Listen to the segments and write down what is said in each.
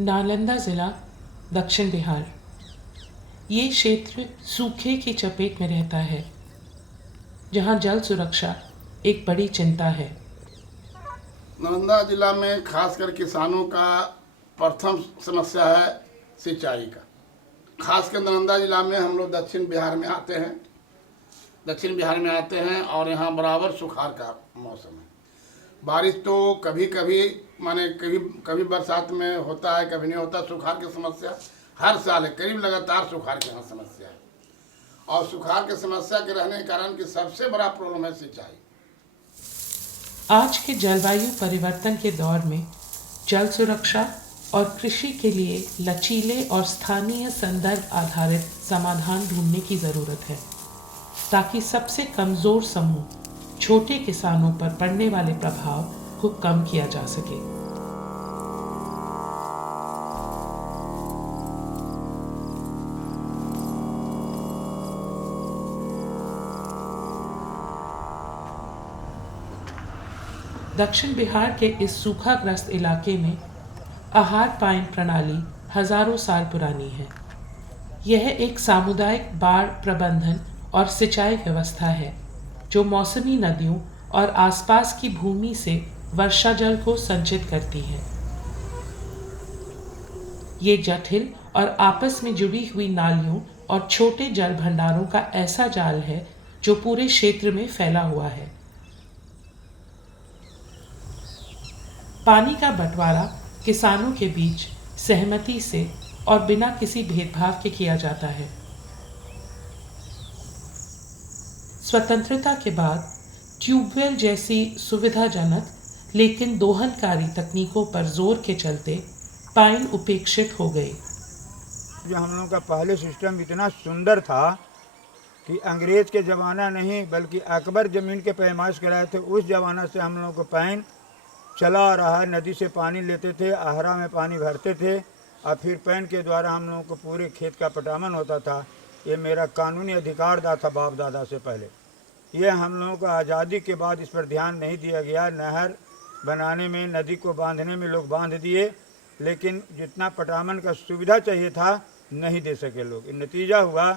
नालंदा ज़िला, दक्षिण बिहार। ये क्षेत्र सूखे की चपेट में रहता है, जहाँ जल सुरक्षा एक बड़ी चिंता है। नालंदा जिला में खासकर किसानों का प्रथम समस्या है सिंचाई का। खासकर नालंदा जिला में हम लोग दक्षिण बिहार में आते हैं और यहाँ बराबर सुखाड़ का मौसम है। बारिश तो कभी कभी माने कभी बरसात में होता है, कभी नहीं होता। सुखाड़ की समस्या हर साल है, करीब लगातार सुखाड़ की यहाँ समस्या है। और सुखाड़ की समस्या के रहने के कारण की सबसे बड़ा प्रॉब्लम है सिंचाई। आज के जलवायु परिवर्तन के दौर में जल सुरक्षा और कृषि के लिए लचीले और स्थानीय संदर्भ आधारित समाधान ढूंढने की ज़रूरत है, ताकि सबसे कमज़ोर समूह छोटे किसानों पर पड़ने वाले प्रभाव को कम किया जा सके। दक्षिण बिहार के इस सूखाग्रस्त इलाके में आहार पाइन प्रणाली हजारों साल पुरानी है। यह एक सामुदायिक बाढ़ प्रबंधन और सिंचाई व्यवस्था है, जो मौसमी नदियों और आसपास की भूमि से वर्षा जल को संचित करती है। ये जटिल और आपस में जुड़ी हुई नालियों और छोटे जल भंडारों का ऐसा जाल है जो पूरे क्षेत्र में फैला हुआ है। पानी का बंटवारा किसानों के बीच सहमति से और बिना किसी भेदभाव के किया जाता है। स्वतंत्रता के बाद ट्यूबवेल जैसी सुविधाजनक लेकिन दोहनकारी तकनीकों पर जोर के चलते पाइन उपेक्षित हो गए। जो हम लोगों का पहले सिस्टम इतना सुंदर था कि अंग्रेज के ज़माना नहीं बल्कि अकबर ज़मीन के पैमाइश कराए थे, उस ज़माना से हम लोगों को पाइन चला आ रहा है। नदी से पानी लेते थे, आहरा में पानी भरते थे और फिर पैन के द्वारा हम लोगों को पूरे खेत का पटामन होता था। ये मेरा कानूनी अधिकार था बाप दादा से पहले। ये हम लोगों को आज़ादी के बाद इस पर ध्यान नहीं दिया गया। नहर बनाने में, नदी को बांधने में लोग बांध दिए, लेकिन जितना पटामन का सुविधा चाहिए था नहीं दे सके लोग। नतीजा हुआ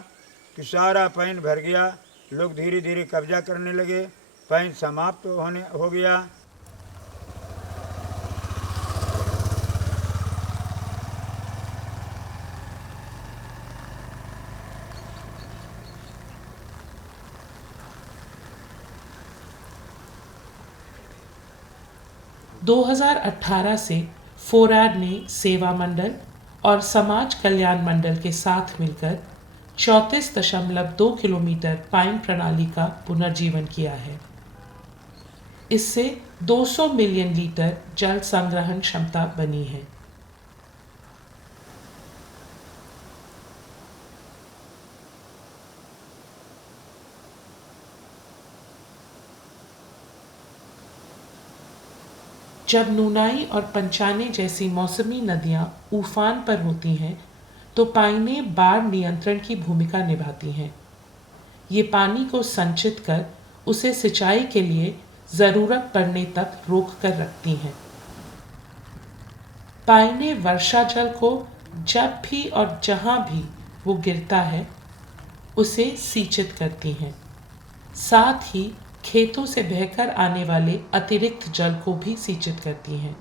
कि सारा पैन भर गया, लोग धीरे धीरे कब्जा करने लगे, पैन समाप्त हो गया। – 2018 से फोराड ने सेवा मंडल और समाज कल्याण मंडल के साथ मिलकर 34.2 किलोमीटर पाइन प्रणाली का पुनर्जीवन किया है। इससे 200 मिलियन लीटर जल संग्रहण क्षमता बनी है। जब नूनाई और पंचाने जैसी मौसमी नदियाँ उफान पर होती हैं, तो पाइनें बाढ़ नियंत्रण की भूमिका निभाती हैं। ये पानी को संचित कर उसे सिंचाई के लिए ज़रूरत पड़ने तक रोक कर रखती हैं। पाइनें वर्षा जल को जब भी और जहाँ भी वो गिरता है, उसे सिंचित करती हैं। साथ ही खेतों से बहकर आने वाले अतिरिक्त जल को भी सिंचित करती हैं।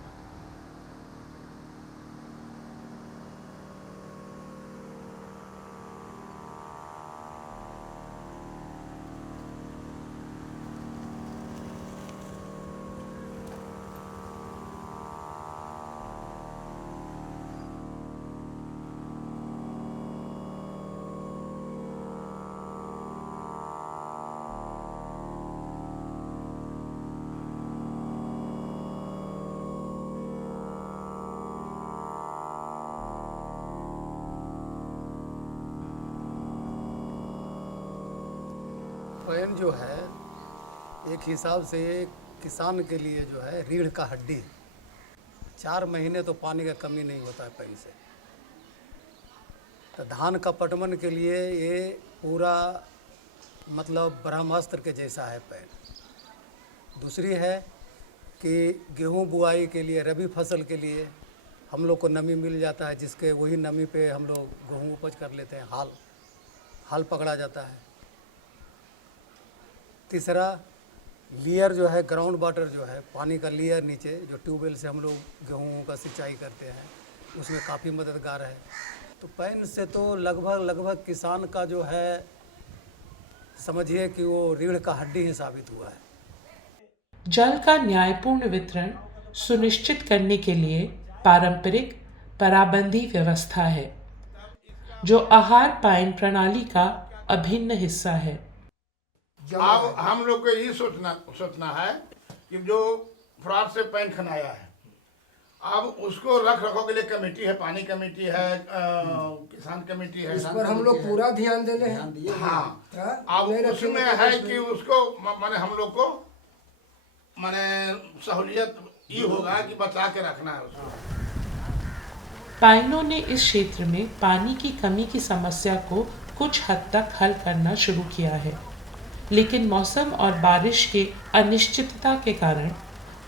पैन जो है एक हिसाब से किसान के लिए जो है रीढ़ का हड्डी है। 4 महीने तो पानी का कमी नहीं होता है पैन से। तो धान का पटवन के लिए ये पूरा मतलब ब्रह्मास्त्र के जैसा है पैन। दूसरी है कि गेहूं बुआई के लिए, रबी फसल के लिए हम लोग को नमी मिल जाता है, जिसके वही नमी पे हम लोग गेहूँ उपज कर लेते हैं। हाल पकड़ा जाता है। तीसरा, लेयर जो है, ग्राउंड वाटर जो है, पानी का लेयर नीचे जो ट्यूबवेल से हम लोग गेहूँ का सिंचाई करते हैं, उसमें काफ़ी मददगार है। तो पैन से तो लगभग किसान का जो है, समझिए कि वो रीढ़ का हड्डी ही साबित हुआ है। जल का न्यायपूर्ण वितरण सुनिश्चित करने के लिए पारंपरिक पराबंदी व्यवस्था है, जो आहार पायन प्रणाली का अभिन्न हिस्सा है। अब हम लोग को यही सोचना है कि जो फ्रॉड से पैन खनाया है, अब उसको रख रखाव के लिए कमेटी है, पानी कमेटी है, किसान कमेटी है, इस पर हम लोग पूरा ध्यान दे रहे हैं। हाँ, अब उसमें है कि उसको माने हम लोग को माने सहूलियत ये होगा कि बचा के रखना है उसको। पाइनों ने इस क्षेत्र में पानी की कमी की समस्या को कुछ हद तक हल करना शुरू किया है, लेकिन मौसम और बारिश के अनिश्चितता के कारण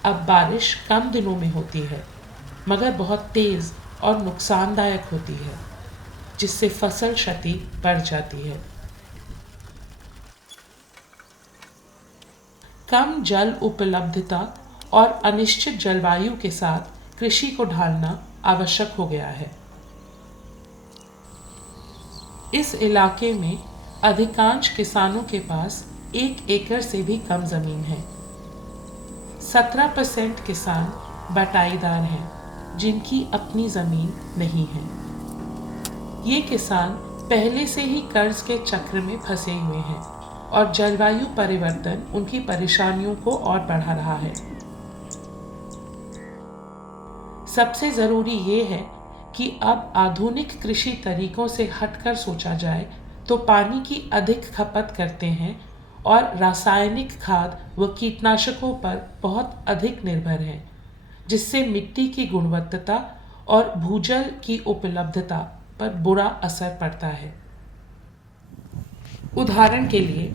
अब बारिश कम दिनों में होती है, मगर बहुत तेज़ और नुकसानदायक होती है, जिससे फसल क्षति बढ़ जाती है। कम जल उपलब्धता और अनिश्चित जलवायु के साथ कृषि को ढालना आवश्यक हो गया है। इस इलाके में अधिकांश किसानों के पास 1 एकड़ से भी कम जमीन है। 17% किसान बटाईदार हैं, जिनकी अपनी जमीन नहीं है। ये किसान पहले से ही कर्ज के चक्र में फंसे हुए हैं और जलवायु परिवर्तन उनकी परेशानियों को और बढ़ा रहा है। सबसे ज़रूरी ये है कि अब आधुनिक कृषि तरीकों से हटकर सोचा जाए तो पानी की अधिक खपत करते हैं और रासायनिक खाद व कीटनाशकों पर बहुत अधिक निर्भर हैं, जिससे मिट्टी की गुणवत्ता और भूजल की उपलब्धता पर बुरा असर पड़ता है। उदाहरण के लिए,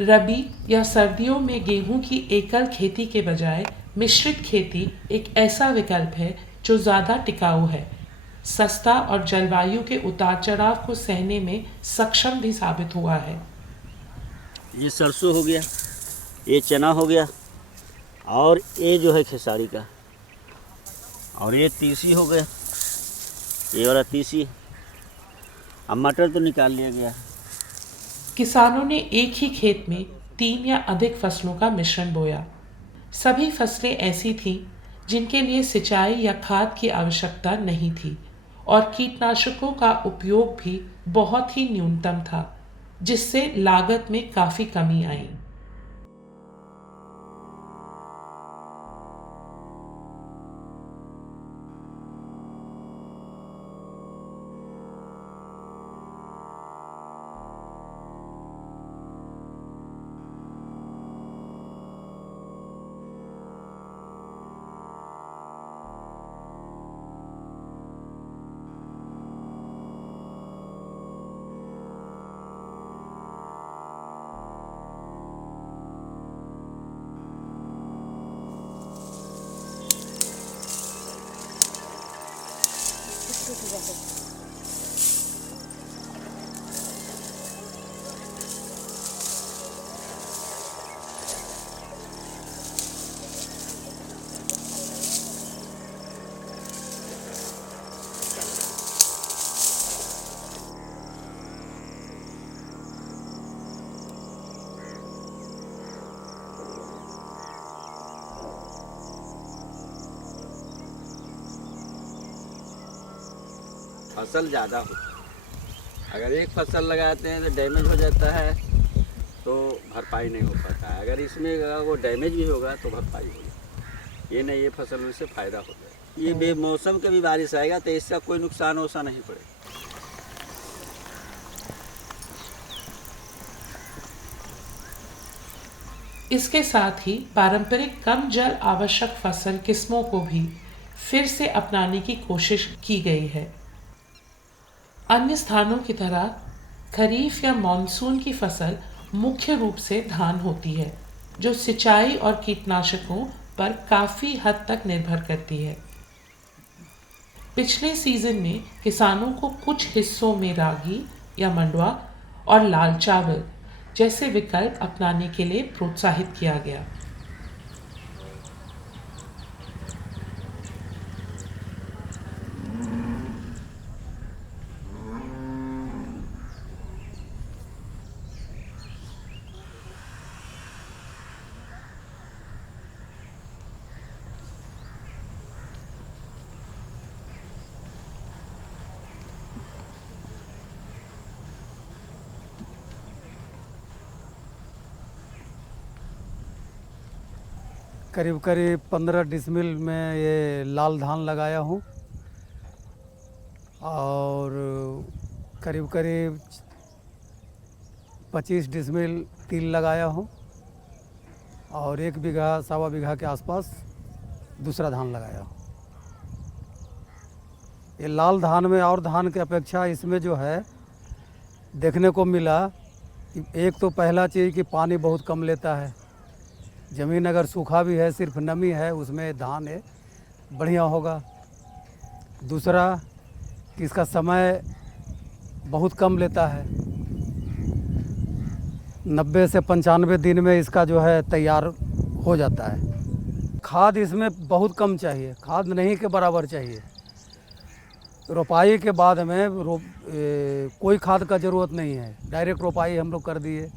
रबी या सर्दियों में गेहूं की एकल खेती के बजाय मिश्रित खेती एक ऐसा विकल्प है जो ज़्यादा टिकाऊ है, सस्ता और जलवायु के उतार चढ़ाव को सहने में सक्षम भी साबित हुआ है। ये सरसों हो गया, ये चना हो गया, और ये जो है खेसारी का, और ये तीसी हो गया, ये वाला तीसी। अब मटर तो निकाल लिया गया। किसानों ने एक ही खेत में 3 या अधिक फसलों का मिश्रण बोया। सभी फसलें ऐसी थीं जिनके लिए सिंचाई या खाद की आवश्यकता नहीं थी और कीटनाशकों का उपयोग भी बहुत ही न्यूनतम था, जिससे लागत में काफ़ी कमी आई। फसल ज़्यादा होती है। अगर एक फसल लगाते हैं तो डैमेज हो जाता है तो भरपाई नहीं हो पाता है। अगर इसमें अगर वो डैमेज भी होगा तो भरपाई होगी। ये नहीं, ये फसल में से फ़ायदा होता है। ये बेमौसम के भी बारिश आएगा तो इसका कोई नुकसान वोसा नहीं पड़ेगा। इसके साथ ही पारंपरिक कम जल आवश्यक फसल किस्मों को भी फिर से अपनाने की कोशिश की गई है। अन्य स्थानों की तरह खरीफ या मानसून की फसल मुख्य रूप से धान होती है, जो सिंचाई और कीटनाशकों पर काफ़ी हद तक निर्भर करती है। पिछले सीजन में किसानों को कुछ हिस्सों में रागी या मंडुआ और लाल चावल जैसे विकल्प अपनाने के लिए प्रोत्साहित किया गया। करीब करीब 15 डिसमिल में ये लाल धान लगाया हूँ और करीब करीब 25 डिसमिल तिल लगाया हूँ और 1 बीघा सवा बीघा के आसपास दूसरा धान लगाया हूँ। ये लाल धान में और धान की अपेक्षा इसमें जो है देखने को मिला कि एक तो पहला चीज़ कि पानी बहुत कम लेता है। ज़मीन अगर सूखा भी है, सिर्फ नमी है, उसमें धान है बढ़िया होगा। दूसरा कि इसका समय बहुत कम लेता है, 90 से 95 दिन में इसका जो है तैयार हो जाता है। खाद इसमें बहुत कम चाहिए, खाद नहीं के बराबर चाहिए। रोपाई के बाद में कोई खाद का ज़रूरत नहीं है, डायरेक्ट रोपाई हम लोग कर दिए।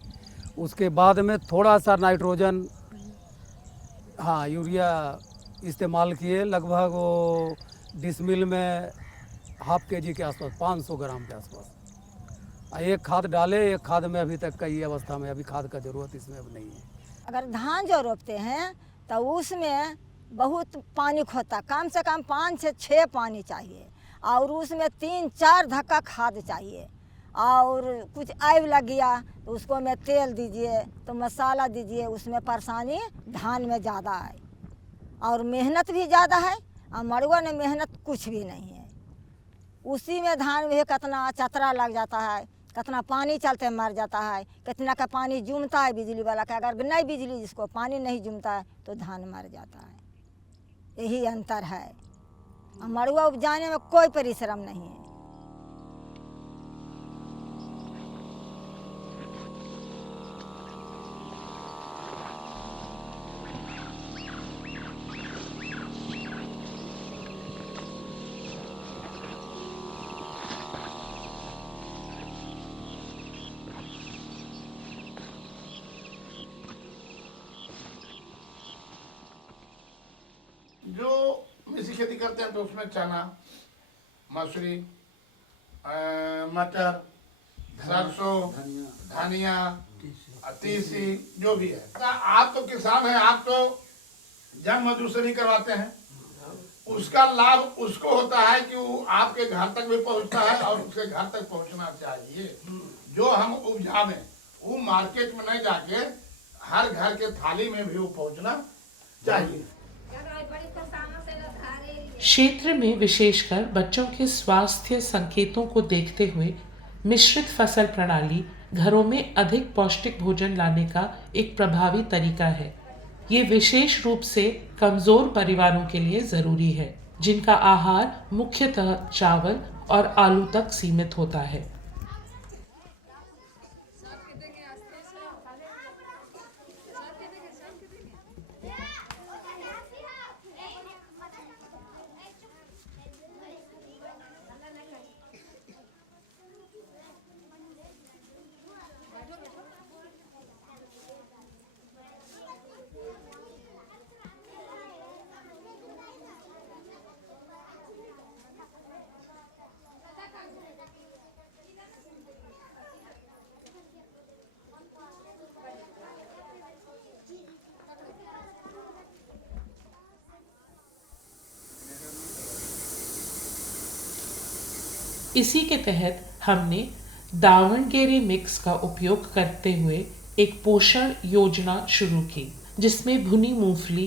उसके बाद में थोड़ा सा नाइट्रोजन, हाँ, यूरिया इस्तेमाल किए। लगभग वो डिसमिल में ½ kg के आसपास, 500 ग्राम के आसपास एक खाद डाले। एक खाद में अभी तक कई अवस्था में अभी खाद का ज़रूरत इसमें अब नहीं है। अगर धान जो रोपते हैं तो उसमें बहुत पानी खोता, कम से कम 5 से 6 पानी चाहिए और उसमें 3-4 धक्का खाद चाहिए। और कुछ आइव लग गया तो उसको में तेल दीजिए, तो मसाला दीजिए। उसमें परेशानी धान में ज़्यादा है और मेहनत भी ज़्यादा है। और मड़ुआ में मेहनत कुछ भी नहीं है। उसी में धान में कितना चतरा लग जाता है, कितना पानी चलते मर जाता है, कितना का पानी जूमता है बिजली वाला का। अगर नहीं बिजली जिसको पानी नहीं जूमता है तो धान मर जाता है। यही अंतर है। मड़ुआ उपजाने में कोई परिश्रम नहीं है। जो मिश्र खेती करते हैं तो उसमें चना, मसूरी, मटर, सरसों, धनिया, तीसी जो भी है। आप तो किसान हैं, आप तो जंग मजदूर से नहीं करवाते हैं। उसका लाभ उसको होता है कि वो आपके घर तक भी पहुंचता है और उसके घर तक पहुंचना चाहिए। जो हम उपजावें वो मार्केट में नहीं जाके हर घर के थाली में भी वो पहुंचना चाहिए। क्षेत्र में विशेषकर बच्चों के स्वास्थ्य संकेतों को देखते हुए मिश्रित फसल प्रणाली घरों में अधिक पौष्टिक भोजन लाने का एक प्रभावी तरीका है। ये विशेष रूप से कमजोर परिवारों के लिए जरूरी है, जिनका आहार मुख्यतः चावल और आलू तक सीमित होता है। इसी के तहत हमने दावणगेरे मिक्स का उपयोग करते हुए एक पोषण योजना शुरू की, जिसमें भुनी मूंगफली,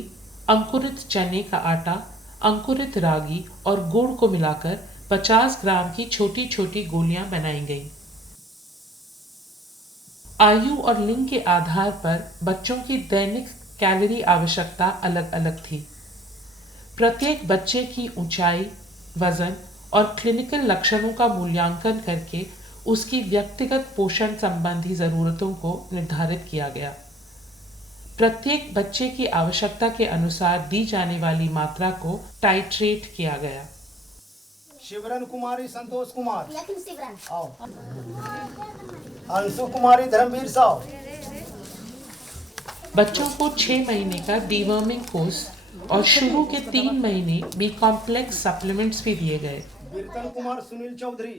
अंकुरित चने का आटा, अंकुरित रागी और गुड़ को मिलाकर 50 ग्राम की छोटी छोटी गोलियां बनाई गईं। आयु और लिंग के आधार पर बच्चों की दैनिक कैलोरी आवश्यकता अलग अलग थी। प्रत्येक बच्चे की ऊंचाई, वजन और क्लिनिकल लक्षणों का मूल्यांकन करके उसकी व्यक्तिगत पोषण संबंधी ज़रूरतों को निर्धारित किया गया। प्रत्येक बच्चे की आवश्यकता के अनुसार दी जाने वाली मात्रा को टाइट्रेट किया गया। शिवरन कुमारी संतोष कुमार, आओ। अंशु कुमारी धर्मवीर साहब। बच्चों को 6 महीने का डीवर्मिंग कोर्स और शुरू के 3 महीने बी कॉम्प्लेक्स सप्लीमेंट्स भी दिए गए। कीर्तन कुमार सुनील चौधरी।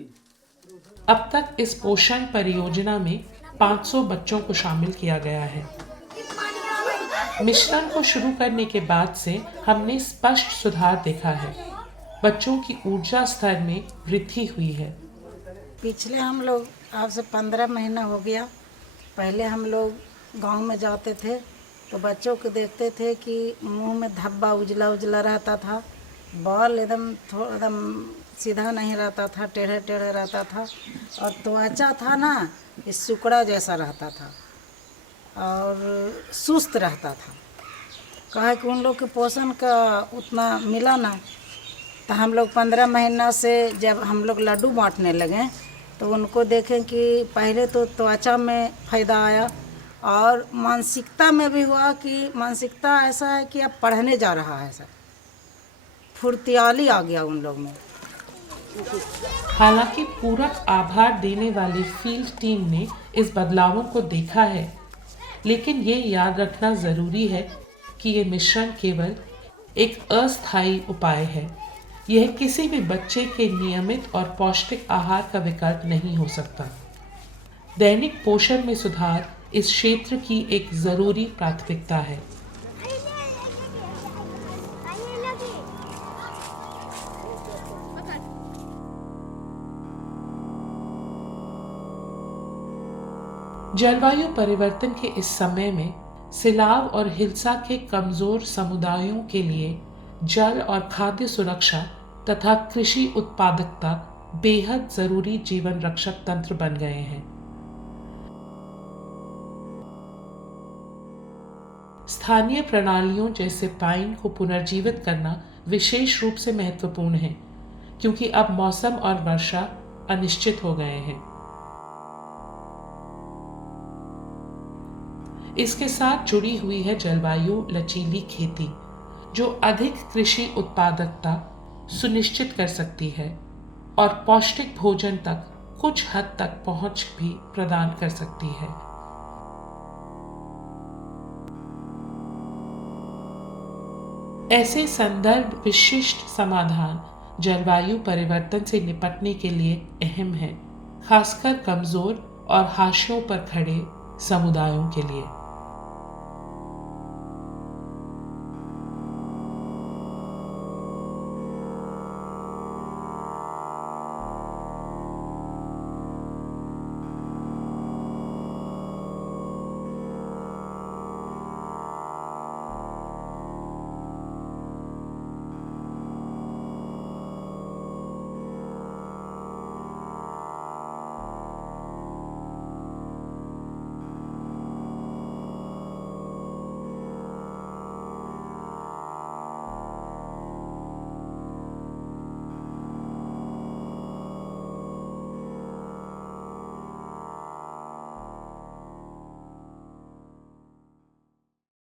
अब तक इस पोषण परियोजना में 500 बच्चों को शामिल किया गया है। मिश्रण को शुरू करने के बाद से हमने स्पष्ट सुधार देखा है। बच्चों की ऊर्जा स्तर में वृद्धि हुई है। पिछले हम लोग आज से 15 महीना हो गया, पहले हम लोग गांव में जाते थे तो बच्चों को देखते थे कि मुंह में धब्बा उजला उजला रहता था, बाल एकदम सीधा नहीं रहता था, टेढ़े टेढ़े रहता था, और त्वचा था ना इस सुकड़ा जैसा रहता था और सुस्त रहता था। कहा कि उन लोग के पोषण का उतना मिला ना, तो हम लोग 15 महीना से जब हम लोग लड्डू बांटने लगे तो उनको देखें कि पहले तो त्वचा में फ़ायदा आया और मानसिकता में भी हुआ कि मानसिकता ऐसा है कि अब पढ़ने जा रहा है सर, फुर्तियाली आ गया उन लोग में। हालांकि पूरक आभार देने वाली फील्ड टीम ने इस बदलावों को देखा है, लेकिन ये याद रखना ज़रूरी है कि ये मिश्रण केवल एक अस्थायी उपाय है। यह किसी भी बच्चे के नियमित और पौष्टिक आहार का विकल्प नहीं हो सकता। दैनिक पोषण में सुधार इस क्षेत्र की एक ज़रूरी प्राथमिकता है। जलवायु परिवर्तन के इस समय में सिलाव और हिल्सा के कमज़ोर समुदायों के लिए जल और खाद्य सुरक्षा तथा कृषि उत्पादकता बेहद जरूरी जीवन रक्षक तंत्र बन गए हैं। स्थानीय प्रणालियों जैसे पाइन को पुनर्जीवित करना विशेष रूप से महत्वपूर्ण है, क्योंकि अब मौसम और वर्षा अनिश्चित हो गए हैं। इसके साथ जुड़ी हुई है जलवायु लचीली खेती, जो अधिक कृषि उत्पादकता सुनिश्चित कर सकती है और पौष्टिक भोजन तक कुछ हद तक पहुंच भी प्रदान कर सकती है। ऐसे संदर्भ विशिष्ट समाधान जलवायु परिवर्तन से निपटने के लिए अहम है, खासकर कमजोर और हाशियों पर खड़े समुदायों के लिए।